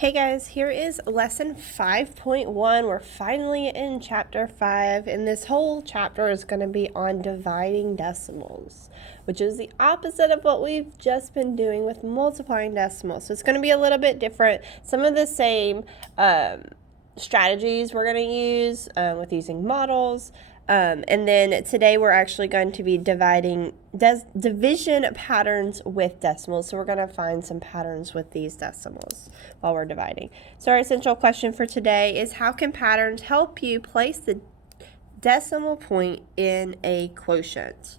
Hey guys, here is lesson 5.1. We're finally in chapter 5, and this whole chapter is going to be on dividing decimals, which is the opposite of what we've just been doing with multiplying decimals. So it's going to be a little bit different. Some of the same strategies we're going to use with using models. And then today we're actually going to be dividing division patterns with decimals. So we're going to find some patterns with these decimals while we're dividing. So our essential question for today is, how can patterns help you place the decimal point in a quotient?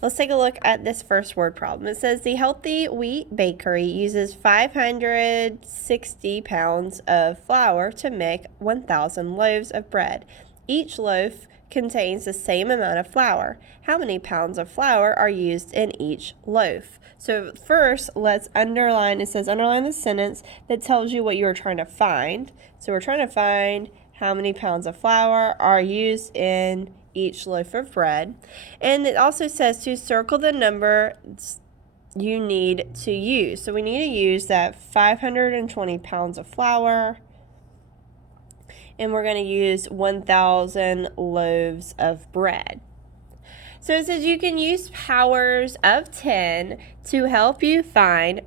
Let's take a look at this first word problem. It says the Healthy Wheat Bakery uses 560 pounds of flour to make 1,000 loaves of bread. Each loaf contains the same amount of flour. How many pounds of flour are used in each loaf? So first, let's underline. It says underline the sentence that tells you what you're trying to find. So we're trying to find how many pounds of flour are used in each loaf of bread. And it also says to circle the number you need to use. So we need to use that 520 pounds of flour, and we're going to use 1,000 loaves of bread. So it says you can use powers of 10 to help you find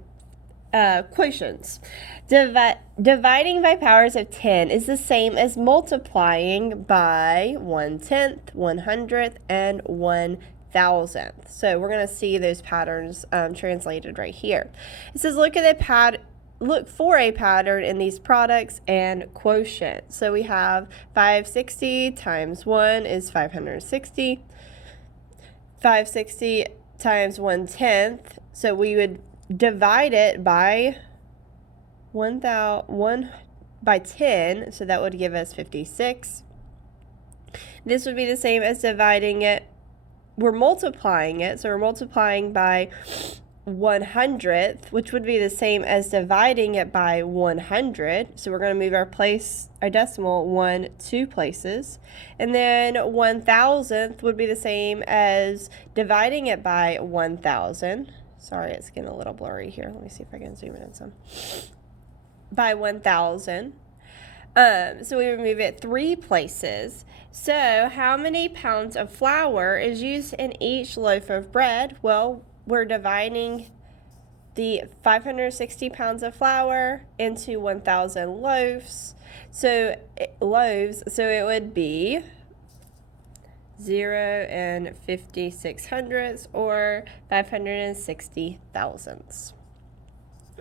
quotients. Dividing by powers of 10 is the same as multiplying by 1/10, 1/100th, and 1,000th. So we're going to see those patterns translated right here. It says look for a pattern in these products and quotient. So we have 560 times 1 is 560. 560 times 1/10. So we would divide it by 1 by 10. So that would give us 56. This would be the same as dividing it. We're multiplying it. So we're multiplying by 100th, which would be the same as dividing it by 100. So we're going to move our decimal 2 places. And then 1,000th would be the same as dividing it by 1,000. Sorry, it's getting a little blurry here. Let me see if I can zoom in some. By 1,000. So we would move it 3 places. So how many pounds of flour is used in each loaf of bread? Well, we're dividing the 560 pounds of flour into 1,000 loaves. So it would be 0 and 56 hundredths, or 560 thousandths.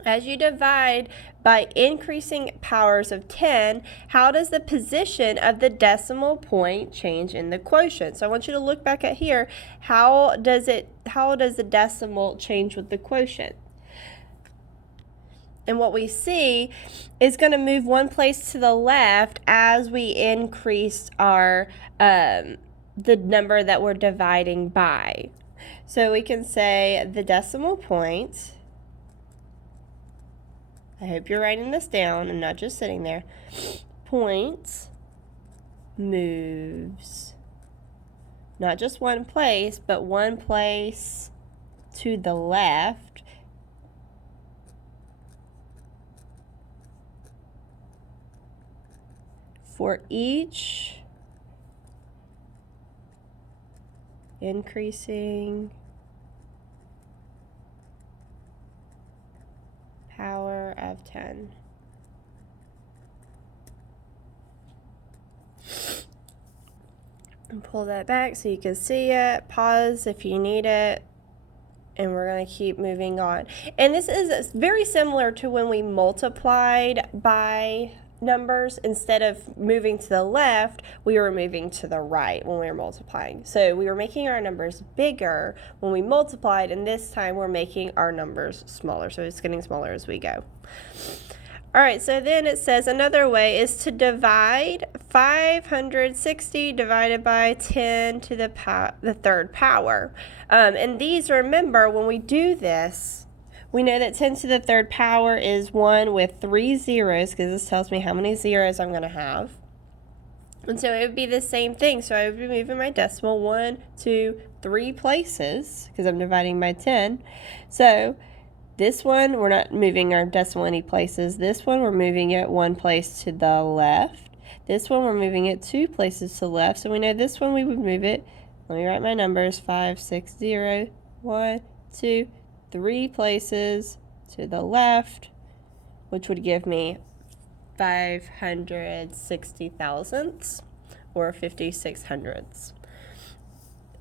As you divide by increasing powers of 10, how does the position of the decimal point change in the quotient? So I want you to look back at here. How does the decimal change with the quotient? And what we see is going to move 1 place to the left as we increase our the number that we're dividing by. So we can say the decimal point, I hope you're writing this down and not just sitting there, point moves not just 1 place, but 1 place to the left for each increasing power of 10. And pull that back so you can see it. Pause if you need it. And we're going to keep moving on. And this is very similar to when we multiplied by numbers. Instead of moving to the left, we were moving to the right when we were multiplying. So we were making our numbers bigger when we multiplied, and this time we're making our numbers smaller. So it's getting smaller as we go. All right, so then it says another way is to divide 560 divided by 10 to the third power. And these, remember, when we do this, we know that 10 to the third power is 1 with 3 zeros, because this tells me how many zeros I'm going to have. And so it would be the same thing. So I would be moving my decimal 1, 2, 3 places, because I'm dividing by 10. So This one, we're not moving our decimal any places. This one, we're moving it one place to the left. This one, we're moving it 2 places to the left. So we know this one, we would move it. Let me write my numbers. 5, 6, 0, 1, 2, 3 places to the left, which would give me 560 thousandths or 56 hundredths.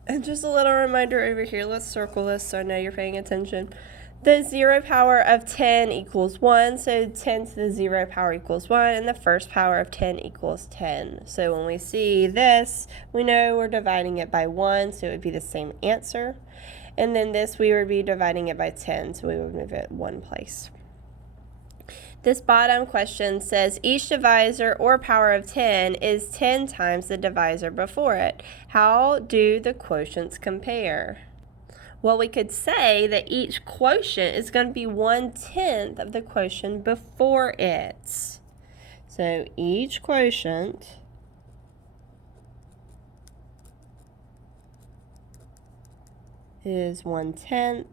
And just a little reminder over here, let's circle this so I know you're paying attention. The 0 power of 10 equals 1, so 10 to the 0 power equals 1, and the first power of 10 equals 10. So when we see this, we know we're dividing it by 1, so it would be the same answer. And then this, we would be dividing it by 10, so we would move it one place. This bottom question says each divisor or power of 10 is 10 times the divisor before it. How do the quotients compare? Well, we could say that each quotient is going to be 1/10 of the quotient before it. So each quotient is 1/10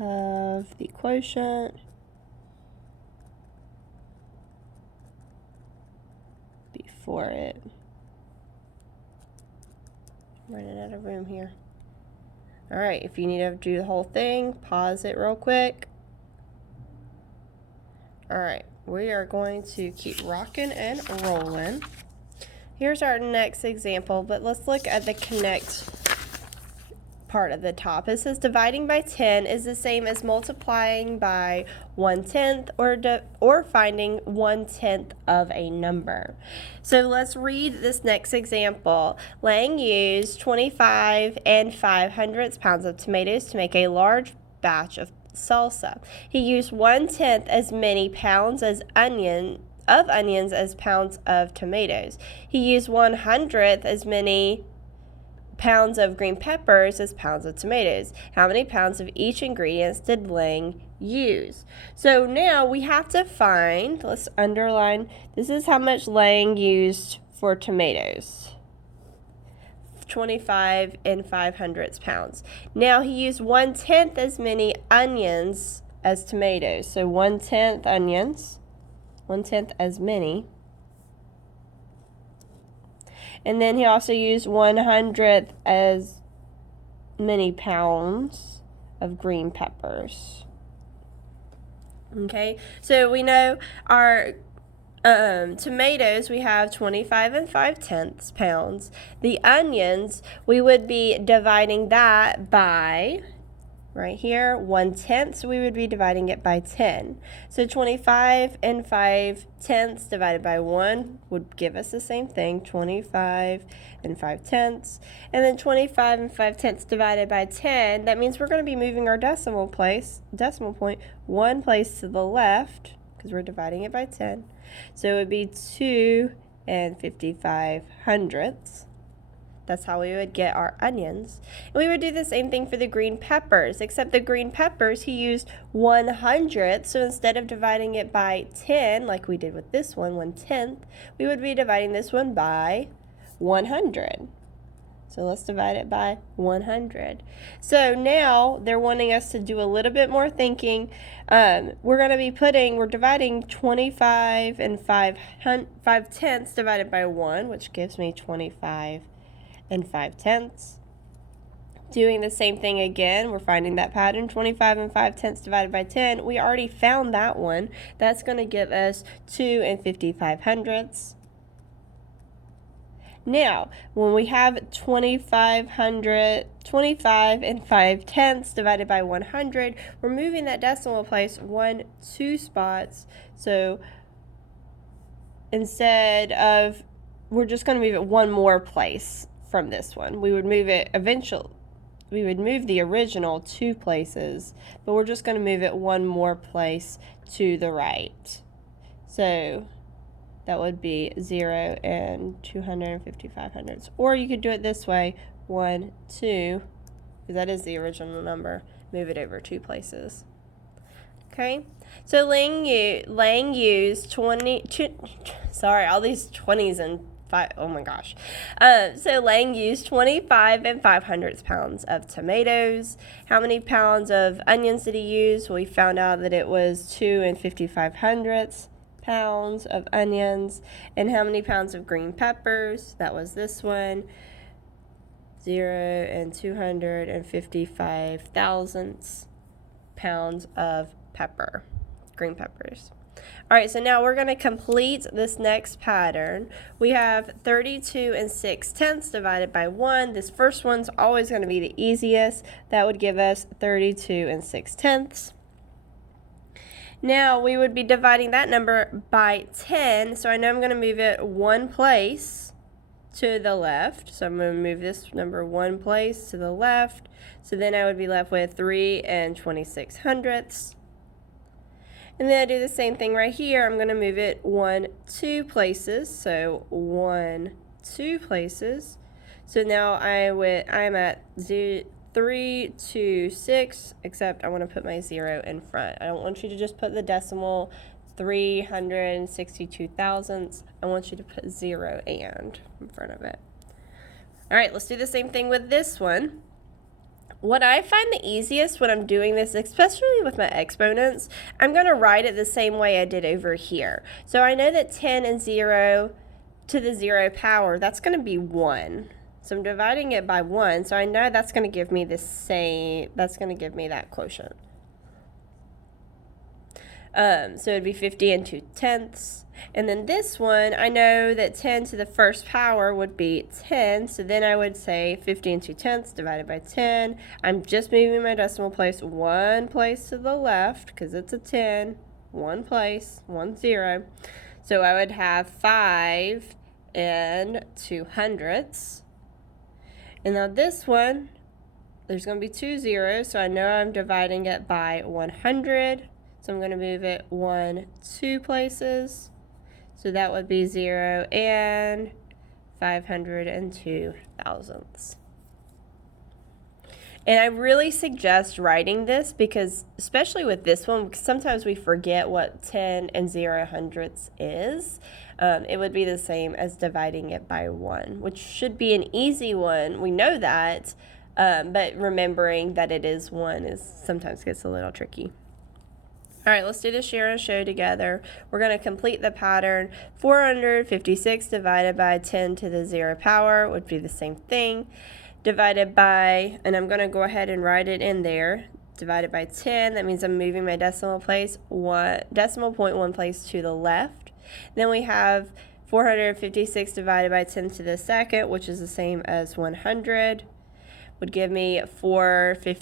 of the quotient before it. I'm running out of room here. All right, if you need to do the whole thing, pause it real quick. All right, we are going to keep rocking and rolling. Here's our next example, but let's look at the connect part of the top. It says dividing by 10 is the same as multiplying by 1/10 or finding 1/10 of a number. So let's read this next example. Lang used 25 5/100 pounds of tomatoes to make a large batch of salsa. He used 1/10 as many pounds as onions as pounds of tomatoes. He used 1/100 as many pounds of green peppers as pounds of tomatoes. How many pounds of each ingredient did Lang use? So now we have to find, let's underline, this is how much Lang used for tomatoes. 25 5/100 pounds. Now he used 1/10 as many onions as tomatoes. So 1/10 onions, 1/10 as many. And then he also used 1/100 as many pounds of green peppers. Okay, so we know our tomatoes, we have 25 5/10 pounds. The onions, we would be dividing that by, right here, 1/10, so we would be dividing it by 10. So 25 5/10 divided by 1 would give us the same thing, 25 5/10. And then 25 5/10 divided by 10, that means we're going to be moving our decimal point one place to the left, because we're dividing it by 10. So it would be 2 55 hundredths. That's how we would get our onions. And we would do the same thing for the green peppers, except the green peppers, he used 1/100. So instead of dividing it by 10, like we did with this one, 1/10, we would be dividing this one by 100. So let's divide it by 100. So now they're wanting us to do a little bit more thinking. We're dividing 25 5/10 divided by 1, which gives me 25 5/10. Doing the same thing again, we're finding that pattern, 25 5/10 divided by 10. We already found that one. That's going to give us 2 55 hundredths. Now, when we have 25 5/10 divided by 100, we're moving that decimal place 2 spots. So instead of, we're just going to move it one more place from this one. We would move the original 2 places, but we're just going to move it one more place to the right. So that would be 0 and 255 hundredths. Or you could do it this way, 1, 2, because that is the original number. Move it over 2 places. Okay, so Lang used all these 20s and Oh my gosh. So Lang used 25 and 500 pounds of tomatoes. How many pounds of onions did he use? Well, we found out that it was 2 and 55 pounds of onions. And how many pounds of green peppers? That was this one. 0 and 255 thousandths pounds of green peppers. All right, so now we're going to complete this next pattern. We have 32 and 6/10 divided by 1. This first one's always going to be the easiest. That would give us 32 and 6/10. Now we would be dividing that number by 10, so I know I'm going to move it one place to the left. So I'm going to move this number one place to the left. So then I would be left with 3 and 26/100. And then I do the same thing right here. I'm going to move it 1, 2 places. So 1, 2 places. So now I'm at 3, 2, 6, except I want to put my 0 in front. I don't want you to just put the decimal 362 thousandths. I want you to put 0 and in front of it. All right, let's do the same thing with this one. What I find the easiest when I'm doing this, especially with my exponents, I'm going to write it the same way I did over here. So I know that 10 and 0 to the 0 power, that's going to be 1. So I'm dividing it by 1, so I know that's going to give me the same, that's going to give me that quotient. So it'd be 50 and 2/10. And then this one, I know that 10 to the first power would be 10. So then I would say 50 and 2/10 divided by 10. I'm just moving my decimal place one place to the left because it's a 10. One place, 1 0. So I would have 5 and 2/100. And now this one, there's going to be 2 zeros. So I know I'm dividing it by 100. So I'm going to move it 1, 2 places. So that would be 0 and 502 thousandths. And I really suggest writing this because, especially with this one, sometimes we forget what 10 and 0/100ths is. It would be the same as dividing it by 1, which should be an easy one. We know that, but remembering that it is 1 is sometimes gets a little tricky. All right, let's do the share and show together. We're going to complete the pattern. 456 divided by 10 to the 0 power would be the same thing. Divided by, and I'm going to go ahead and write it in there, divided by 10. That means I'm moving my decimal point 1 place to the left. Then we have 456 divided by 10 to the second, which is the same as 100. Would give me 4 and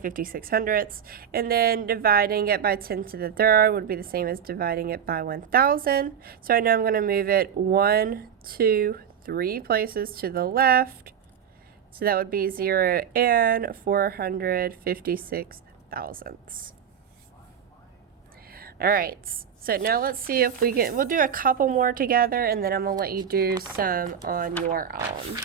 56/100ths, and then dividing it by 10 to the third would be the same as dividing it by 1,000. So I know I'm going to move it 1, 2, 3 places to the left. So that would be 0 and 456 thousandths. All right, so now let's see if we'll do a couple more together, and then I'm going to let you do some on your own.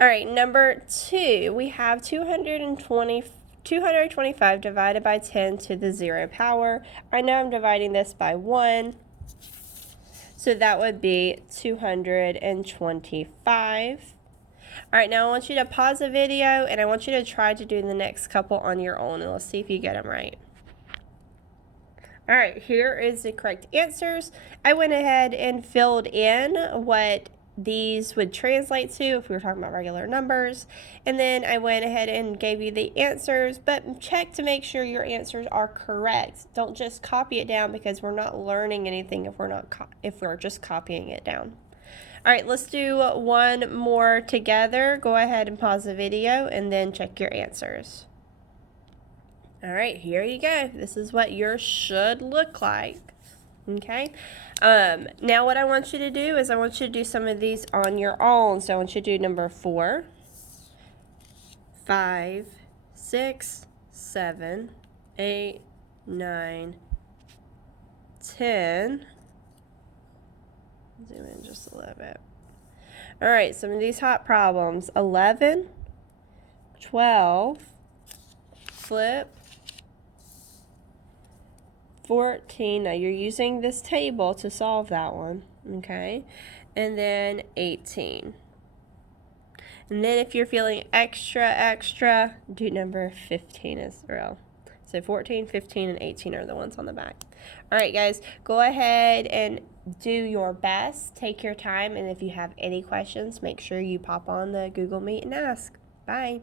All right, number 2, we have 225 divided by 10 to the 0 power. I know I'm dividing this by 1, so that would be 225. All right, now I want you to pause the video, and I want you to try to do the next couple on your own, and let's see if you get them right. All right, here is the correct answers. I went ahead and filled in what these would translate to if we were talking about regular numbers. And then I went ahead and gave you the answers, but check to make sure your answers are correct. Don't just copy it down because we're not learning anything if we're just copying it down. All right, let's do one more together. Go ahead and pause the video and then check your answers. All right, here you go. This is what yours should look like. Okay, now what I want you to do is I want you to do some of these on your own. So I want you to do number 4, 5, 6, 7, 8, 9, 10. Zoom in just a little bit. All right, some of these hot problems. 11, 12, flip, 14. Now you're using this table to solve that one, okay? And then 18. And then if you're feeling extra, do number 15 as well. So 14, 15, and 18 are the ones on the back. All right, guys, go ahead and do your best. Take your time, and if you have any questions, make sure you pop on the Google Meet and ask. Bye.